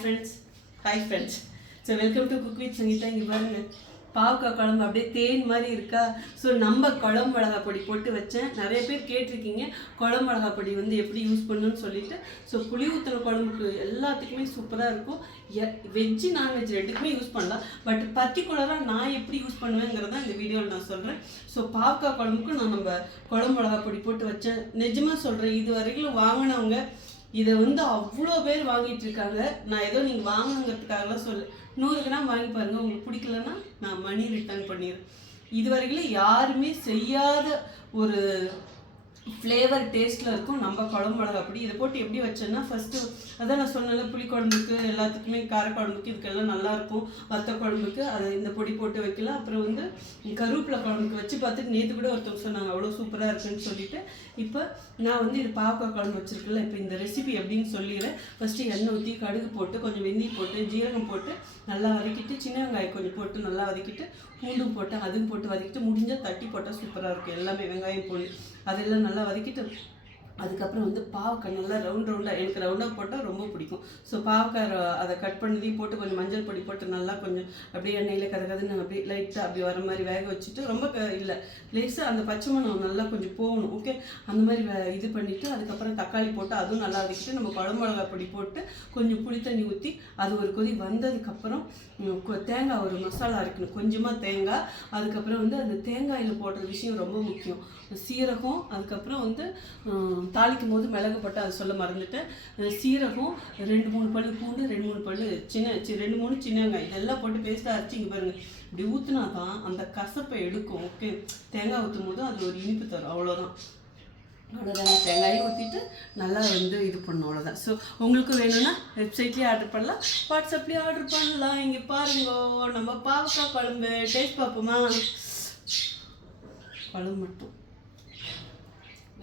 Friends hi friends so welcome to cook with Sangeetha இங்கே பாருங்க. பாவக்காய் குழம்பு அப்படியே தேன் மாதிரி இருக்கா? ஸோ நம்ம குழம்பு மிளகா பொடி போட்டு வச்சேன். நிறைய பேர் கேட்டிருக்கீங்க குழம்பு மிளகா பொடி வந்து எப்படி யூஸ் பண்ணணும்னு சொல்லிட்டு. ஸோ புளி ஊற்றின குழம்புக்கு எல்லாத்துக்குமே சூப்பராக இருக்கும். வெஜ்ஜு நான்வெஜ் ரெண்டுக்குமே யூஸ் பண்ணலாம். பட் பர்டிகுலராக நான் எப்படி யூஸ் பண்ணுவேங்கிறத இந்த வீடியோவில் நான் சொல்கிறேன் ஸோ பாவக்காய் குழம்புக்கு நான் நம்ம குழம்பு மிளகா பொடி போட்டு வச்சேன். நிஜமாக சொல்கிறேன் இது வரைக்கும் வாங்கினவங்க இதை வந்து அவ்வளோ பேர் வாங்கிட்டு இருக்காங்க. நான் ஏதோ நீங்கள் வாங்கணுங்கிறதுக்காகலாம் சொல்ல நூறு கிராம் வாங்கி பாருங்க உங்களுக்கு பிடிக்கலன்னா நான் மணி ரிட்டர்ன் பண்ணிடுறேன். இது யாருமே செய்யாத ஒரு ஃப்ளேவர் டேஸ்ட்டில் இருக்கும். நம்ம குழம்பு மிளகா அப்படி இதை போட்டு எப்படி வச்சேன்னா ஃபஸ்ட்டு அதான் நான் சொன்னல புளி குழம்புக்கு எல்லாத்துக்குமே கார குழம்புக்கு இதுக்கெல்லாம் நல்லா இருக்கும். வத்த குழம்புக்கு அதை இந்த பொடி போட்டு வைக்கலாம். அப்புறம் வந்து கருவேப்பிலை குழம்புக்கு வச்சு பார்த்துட்டு நேற்று கூட ஒருத்தவங்க சொன்னாங்க அவ்வளோ சூப்பராக இருக்குன்னு சொல்லிட்டு. இப்போ நான் வந்து இது பாவக்காய் குழம்பு வச்சிருக்கல இப்போ இந்த ரெசிபி எப்படின்னு சொல்லிடுறேன். ஃபஸ்ட்டு எண்ணெய் ஊற்றி கடுகு போட்டு கொஞ்சம் வெந்நீர் போட்டு ஜீரகம் போட்டு நல்லா வதக்கிட்டு சின்ன வெங்காயம் கொஞ்சம் போட்டு நல்லா வதக்கிட்டு பூண்டும் போட்டு அதுவும் போட்டு வதக்கிட்டு முடிஞ்சால் தட்டி போட்டால் சூப்பராக இருக்கும். எல்லாமே வெங்காயம் போடு. அதெல்லாம் நல்லா நல்லா வதக்கிட்டு அதுக்கப்புறம் வந்து பாவக்காய் நல்லா ரவுண்ட் ரவுண்டாக எனக்கு ரவுண்டாக போட்டால் ரொம்ப பிடிக்கும். ஸோ பாவக்காய் அதை கட் பண்ணதையும் போட்டு கொஞ்சம் மஞ்சள் பொடி போட்டு நல்லா கொஞ்சம் அப்படியே எண்ணெயில் கதை கதைன்னு அப்படியே லைட்டாக அப்படி வர மாதிரி வேக வச்சுட்டு ரொம்ப இல்லை லேஸாக அந்த பச்சை மணம் நல்லா கொஞ்சம் போகணும் ஓகே அந்த மாதிரி வே- இது பண்ணிவிட்டு அதுக்கப்புறம் தக்காளி போட்டு அதுவும் நல்லா வச்சுட்டு நம்ம குழம்பு மிளகா பொடி போட்டு கொஞ்சம் புளி தண்ணி ஊற்றி அது ஒரு கொதி வந்ததுக்கப்புறம் கொ- தேங்காய் ஒரு மசாலா அரைக்கணும் கொஞ்சமாக தேங்காய். அதுக்கப்புறம் வந்து அந்த தேங்காயில் போடுற விஷயம் ரொம்ப முக்கியம். சீரகம் அதுக்கப்புறம் வந்து தாளிக்கும் போது மிளகு போட்டு அதை சொல்ல மறந்துட்டேன். சீரகம் ரெண்டு மூணு பல்லு பூண்டு ரெண்டு மூணு பல் சின்ன சி- ரெண்டு மூணு சின்ன வெங்காயம் இதெல்லாம் போட்டு பேஸ்ட்டாக அரைச்சி இங்கே பாருங்க. இப்படி ஊற்றுனா தான் அந்த கசப்பை எடுக்கும். ஓகே? தேங்காய் ஊற்றும் போது அது ஒரு இனிப்பு தரும். அவ்வளோதான் அவ்வளோதாங்க தேங்காயும் ஊற்றிட்டு நல்லா வந்து இது பண்ணும் அவ்வளோதான் ஸோ உங்களுக்கு வேணும்னா வெப்சைட்லேயே ஆர்டர் பண்ணலாம். வாட்ஸ்அப்லேயே ஆர்டர் பண்ணலாம். இங்கே பாருங்க. நம்ம பாவக்காய் குழம்பு. டேஸ்ட் பார்ப்போமா? குழம்பு மட்டும்.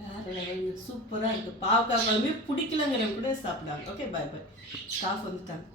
வேற லெவலுங்க சூப்பராக இருக்குது பாவக்காய் குழம்பு பிடிக்கலங்கிற கூட சாப்பிடாங்க ஓகே பாய் பாய் ஸ்டாஃப் வந்துட்டாங்க.